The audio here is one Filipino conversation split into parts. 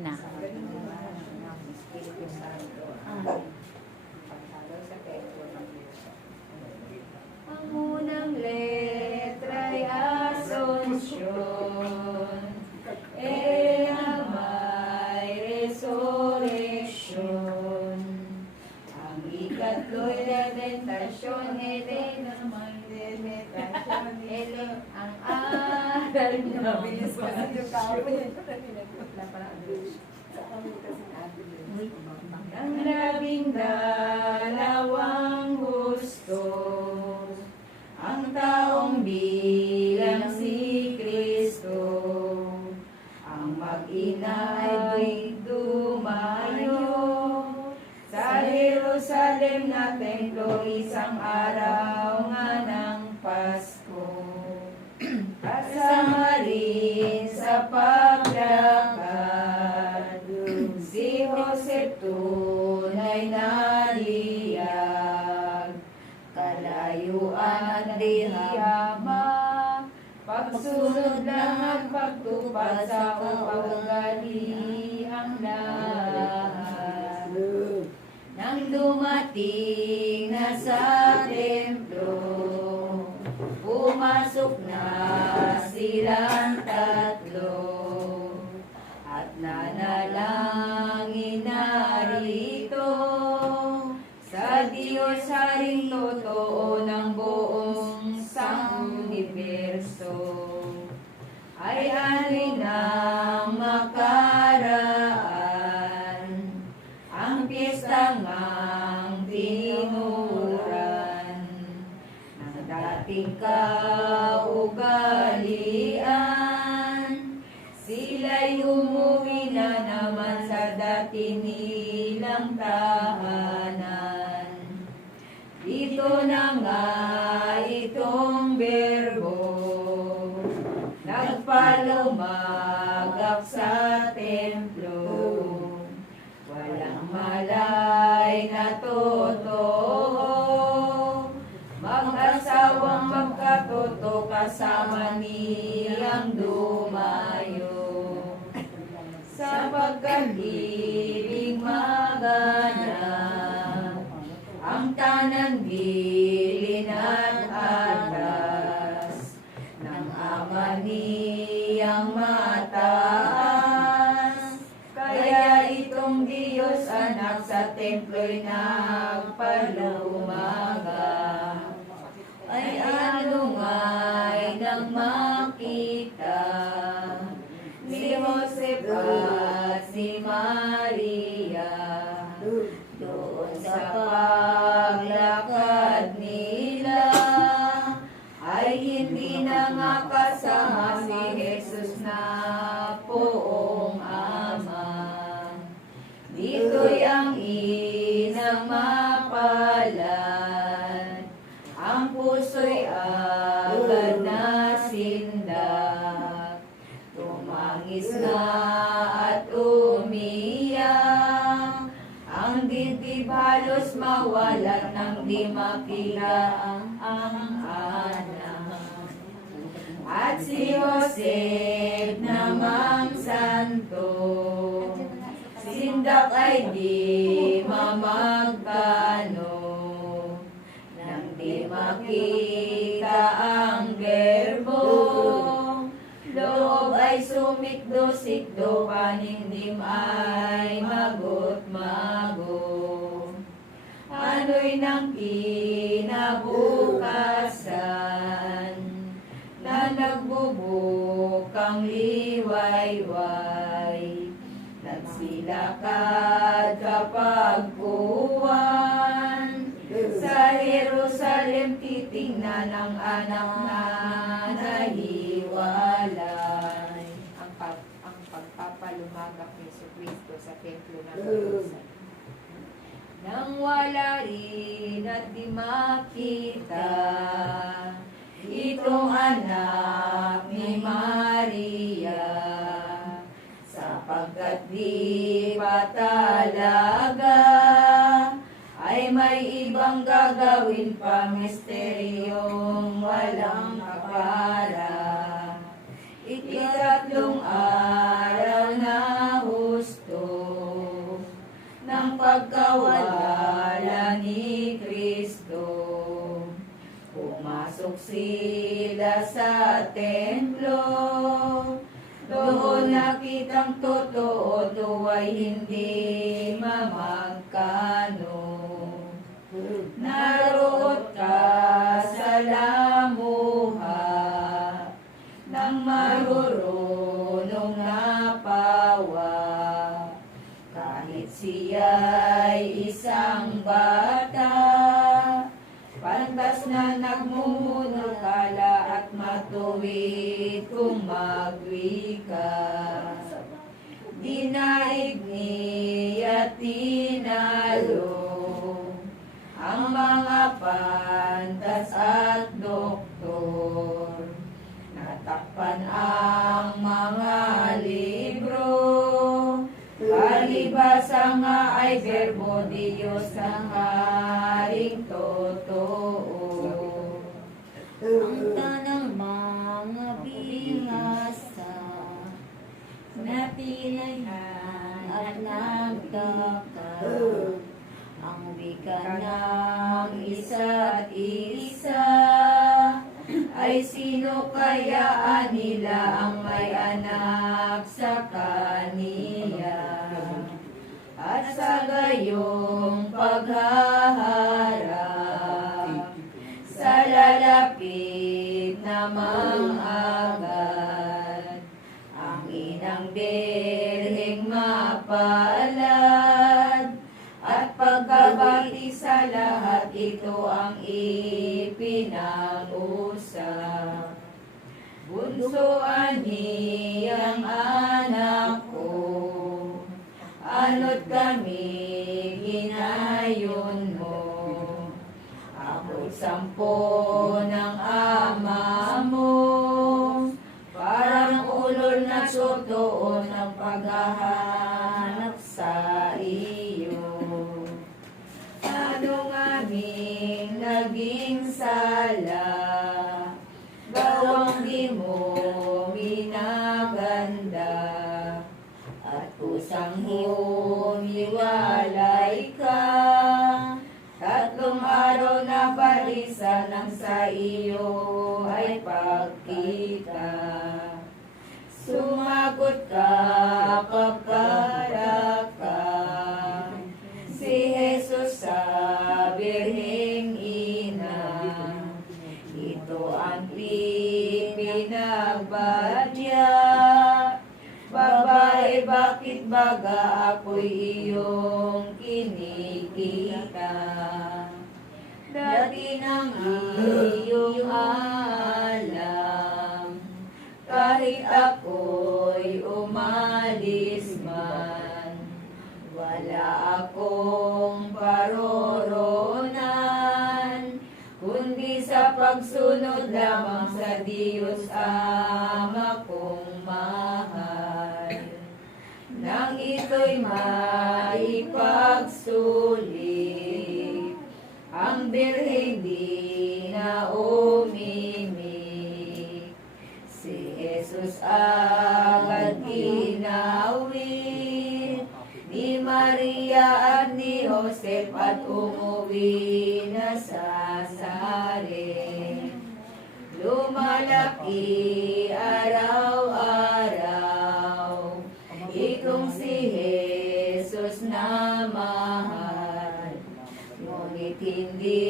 Na. Ganun naman ang Espiritu Santo ang pagtalo sa templo ng Diyos. Ang unang letra ay Asunsyon, may resurrection. Ang ikatlo'y lamentasyon, naman lamentasyon, ang aral niya. Mabilis kasi yung kahapon. Ang 12 gusto, ang taong bilang si Kristo, ang mag-ina ay dumayo sa Jerusalem na templo, isang araw nga ng Pasko. Kasama rin sa paglakad si Joseph, tunay na liyag, kalayuan at dihamak, pagsunod lang at pagtupad sa kapagalihang lahat. Nang dumating na sa templo, pumasok na silang tatlo, at nanalangin narito sa Diyos Haring totoo ng buong sang-universo. Ay alin ang makaraan, ang piyestang ang tinuran ng dating kaugalian. Sila'y umuwi na naman sa dati nilang tahanan. Dito na nga itong berbo, nagpalumagak sa templo. Walang malay na totoo, mag-asawang magkatoto kasama niyang dumayo. Sapagkat ibig maganap, ang tanan bilin at atas ng Ama niyang mataas. Kaya itong Diyos anak sa templo'y nagpalumaga, ay alungay nang makita si Joseph at si Maria. Doon sa paglakad nila ay hindi na nga kasama si Jesus na poong Ama. Dito'y ang inang mapalad, ang puso'y agad na sindak, tumangis na at umiyak, ang dibdib halos mawalat nang di makita ang anak. At si Joseph namang santo, sindak ay di mamagkano, nang di makita ang berbo, loob ay sumikdo-sikdo, panindim ay magot-mago. Ano'y nang kinabukasan, na nagbubukang liwayway, nagsilakad kapagpuan, sa Jerusalem titingnan ang anak na nahiwalay. Ang pagpapalumagak ni Jesucristo sa templo ng Jerusalem. Nang wala rin at di makita itong anak ni Maria, sapagkat di pa talaga ay may ibang gagawin pa, misteryong walang kapara. Ikatatlong araw na husto, pagkawala ni Kristo. Pumasok sila sa templo, doon nakitang totoo, ito ay hindi mamagkano. Naroon ka sa lamuha ng marurunong na pawa, kahit siya'y isang bata, pantas na nagmumulala at matuwid kung magwika. Dinaig niya tinalo ang mga pantas at doktor. Natakpan ang mga libro, palibasa nga ay berbo Diyos ang haring totoo. Ang tanang mga bihasa na tinayhan at nagtaka, ang wika ng isa't isa ay sino kaya nila ang may anak sa kaniya, at sa gayong paghaharap sa lalapit na agad, ang inang Birheng mapalad, at pagkabati sa lahat ito ang ipinag-usap. Bunso ani ang anak ko, ano't kami ginayon mo. Ako'y 10 ng ama mo, parang ulol na totoo ng paghahanap sa iyo. Anong aming naging sala, gawang di mo minaganda, at kusang humiwalay ka. 3 araw na balisa nang sa iyo ay pagkita. Sumagot ka, paparaka, si Jesus sa Birheng Ina. Ito ang pinagbatya, babae, bakit baga ako'y iyong kinikita? Dati nang iyong alam, kahit ako'y umalis man, wala akong paroronan, kundi sa pagsunod lamang sa Diyos Ama kong mahal. Nang ito'y maipagsulit, ang Birheng di na umimik, si Jesus agad kinawit ni Maria at ni Joseph at umuwi na sa Nazaret. Lumalaki araw-araw itong si Jesus na mahal, ngunit hindi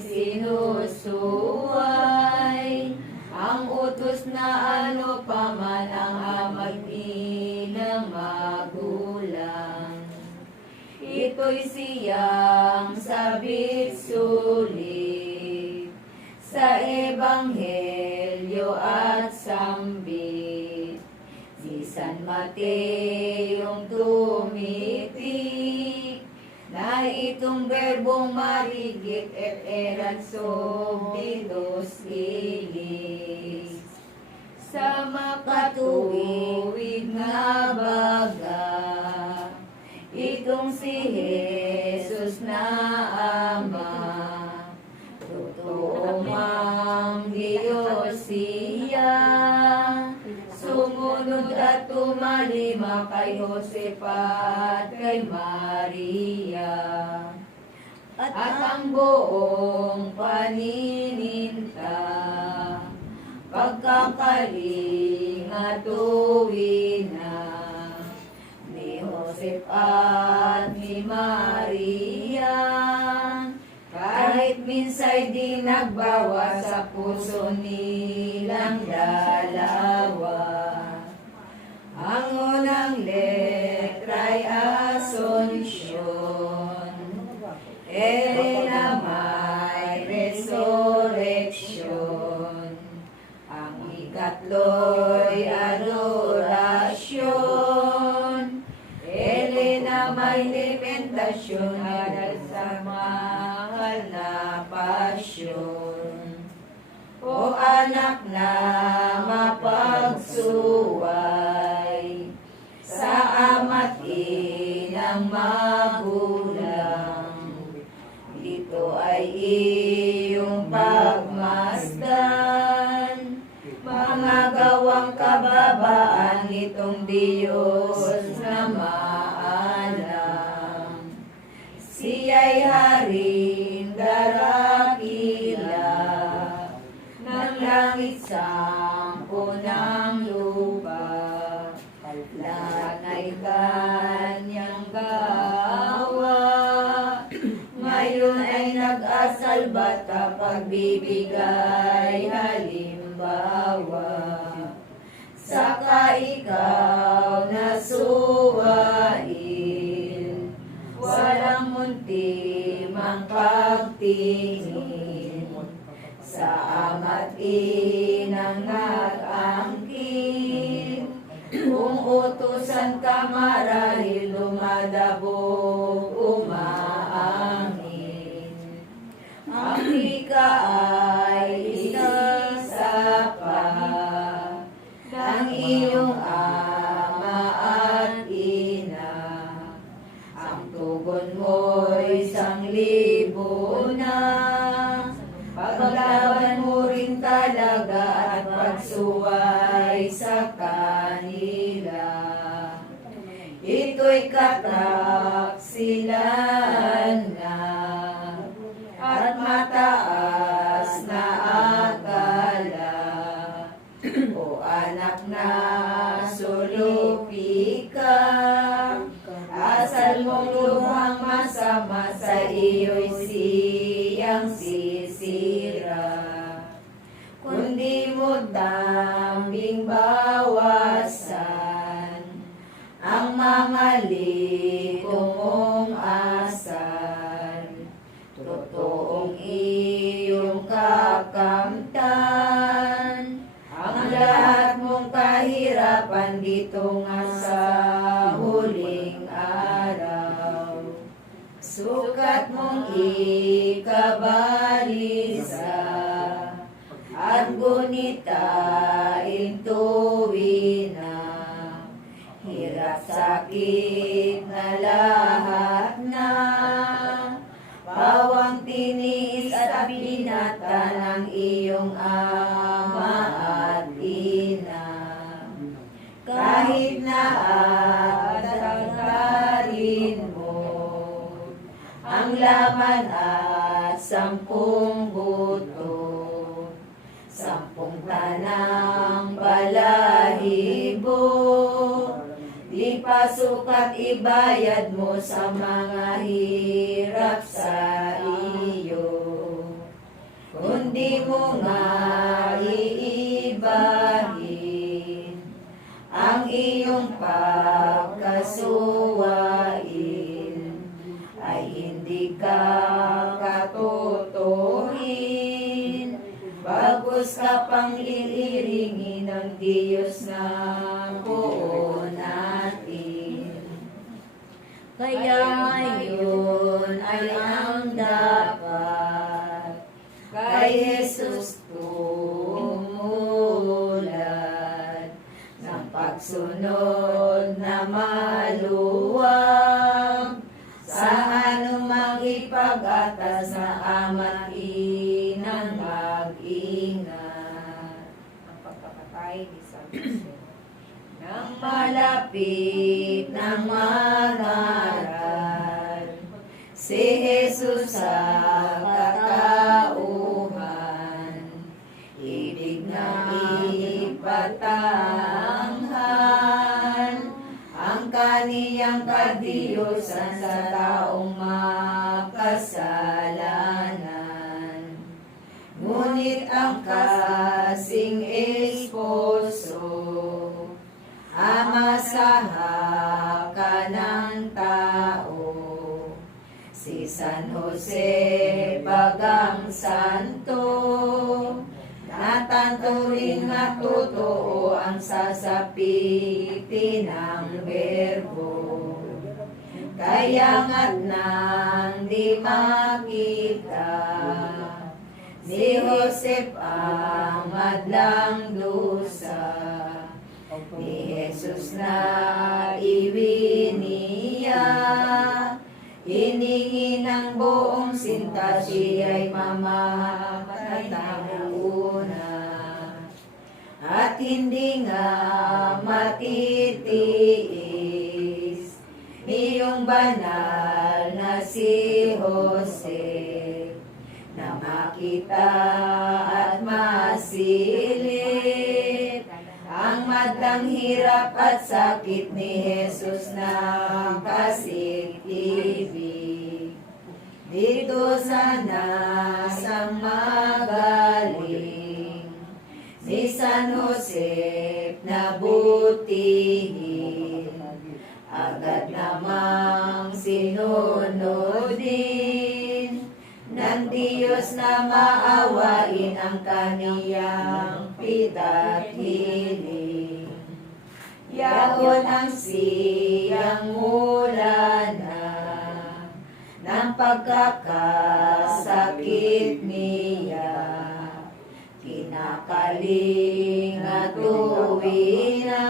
sinusuway ang utos na ano pa man ang ama't inang magulang. Ito'y siyang sabit sulit sa Ebanghelyo at sambit. Si San Mateong tumitik na itong berbong marigit et erat subdidos ilis. Sa makatuwid na baga, itong si Jesus na Ama, totoo mang Diyos siya, sumunod at tumalima kay Joseph at kay Maria, at ang buong panininta, pagkakalinga tuwi na ni Joseph at ni Maria, kahit minsay di nagbawa sa puso nilang dalawa. Ang unang letra'y Asunsyon, na may resurrection. Ang ikatlo'y adorasyon, na may lamentasyon dahil sa mahal na pasyon. O anak na mapagsuway sa ama't inang magulang, ito ay iyong pagmasdan, mga gawang kababaan nitong Diyos na maalam. Siya'y haring darakila ng langit sampo ng lupa, lahat ay kanyang gawa. Ngayon ay nag-asal bata, pagbibigay halimbawa. Saka ikaw nasuwain, walang munti mang pagtingin, sa ama't inang nag-angkin. Kung utusan ka marahil lumadabog umaangin, ang wika ay isa pa ng iyong ama at ina. Ang tugon mo'y 1,000 na, paglaban mo rin talaga at pagsuway sa kanila. Ito'y kataksilan na at mataas na akala. O anak na sulupi ka, asal mong lumang masama sa iyo'y siyang sisira. Kundi mo dambing bawasan ang mga likong mong asal. Totoong iyong kakamtan ang lahat mong kahirapan dito nga sa huling araw. Sukat mong ikabalisa at gunitain tuwi na. Hirap sakit na lahat na, bawang tiniis at binata ng iyong ama at ina. Kahit na atatagarin mo ang laman at 10 buto, 10 tanang balahibo, di pa sukat ibayad mo sa mga hirap sa iyo. Kundi mo nga iibahin ang iyong pagkasuwain, ay hindi ka katotohin, bagos ka pang iliringin ng Diyos na buo natin. Kaya ngayon ay ang dapat kay Jesus tumulat, ng pagsunod na maluwag, sa anumang ipag-atas na ama't inang mag-ingat. Ang pagkakatay ni San Jose. Nang Malapit ng mangaral si Jesus sa katauhan, ibig na ipatanghal ang kaniyang kadiyusan sa taong makasalanan. Ngunit ang kasing esposo, ama sa haka ng tao, si San Jose bagang santo, natanto rin nga totoo ang sasapitin ng berbo. Kaya nga't nang di makita ni Josep ang madlang dusa, ni Jesus na iwiniya, hiningi ng buong sinta, siya'y mamamatay ng una. At hindi nga matitiis niyong banal na si Jose, na makita at masilip ang madlang hirap at sakit ni Jesus na kasitibig. Dito sa nasang magaling ni San Jose na butihin, agad namang sinunodin ng Diyos na maawain ang kaniyang pita't hiling. Yaon ang siyang mula na ng pagkakasakit niya, kinakaling at tuwina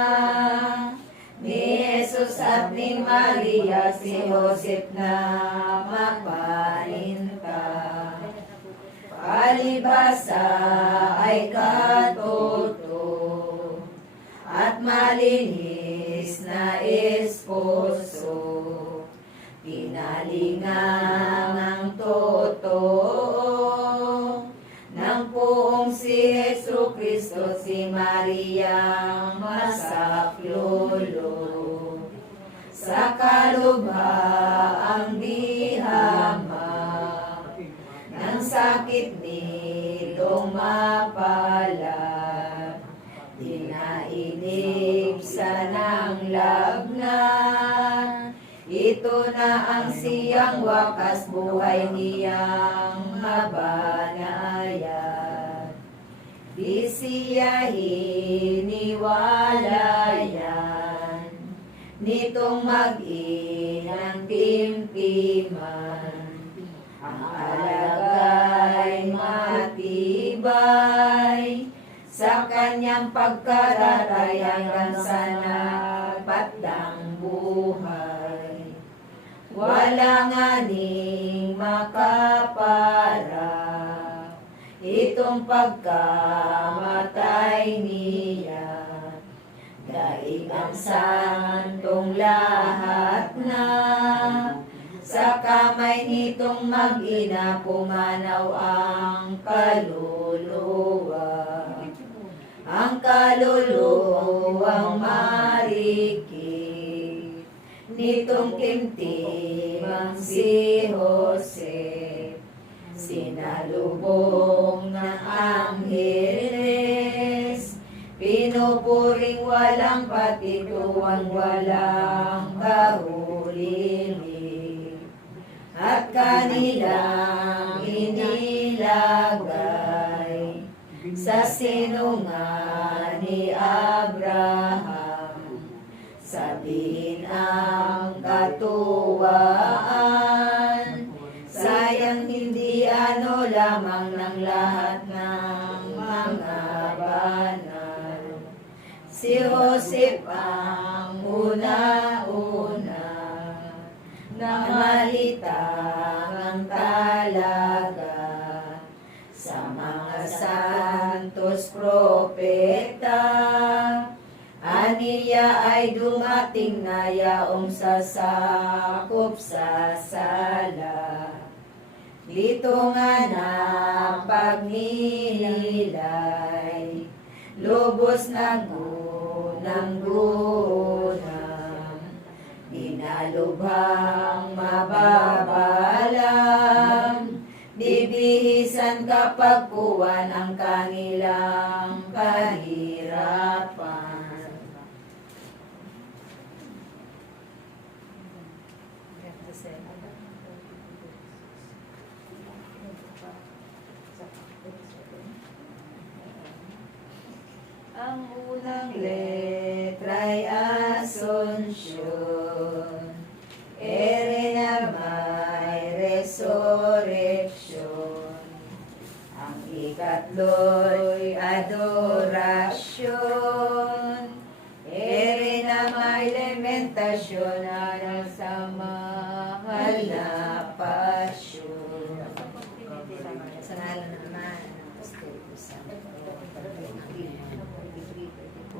ni Jesus at ni Maria, si Josep na mapaninta. Palibhasa ay katoto at malinis na esposo, pinalingan ng totoo ng poong si Jesu Kristo, si Maria masaklolo. Sa kalubhaang dihamag ng sakit nitong mapalat, dinainip sa ng lagnat, ito na ang siyang wakas, buhay niyang mabanayad. Di siya hiniwalayan nitong mag-inang timtiman, ang alagay matibay sa kanyang pagkararayan sa napatdang buhay. Walang aning makapara itong pagkamatay niya, daig ang santong lahat na sa kamay nitong mag-ina, pumanaw ang kaluluwa. Ang kaluluwang marikit nitong timtimang si Jose, sinalubong ng angheles, pinupuring walang patituan, walang kahulili, at kanilang inilagay sa sinungan ni Abraham. Sabihin ang katuwaan, sayang hindi ano lamang ng lahat ng mga banal. Si Josep ang una-una na malitang talaga sa mga santos propeta, ani pamilya ay dumating na yaong sasakop sa sala. Dito nga na pagnilay, lubos na gunang-gunang, dinalubhang mababalang, bibihisan kapag kuwan ang kangilang kahirapan. Ang unang letra'y Asunsyon, ere na may resurrection. Ang ikatlo'y adorasyon, ere na may lamentasyon, ano sa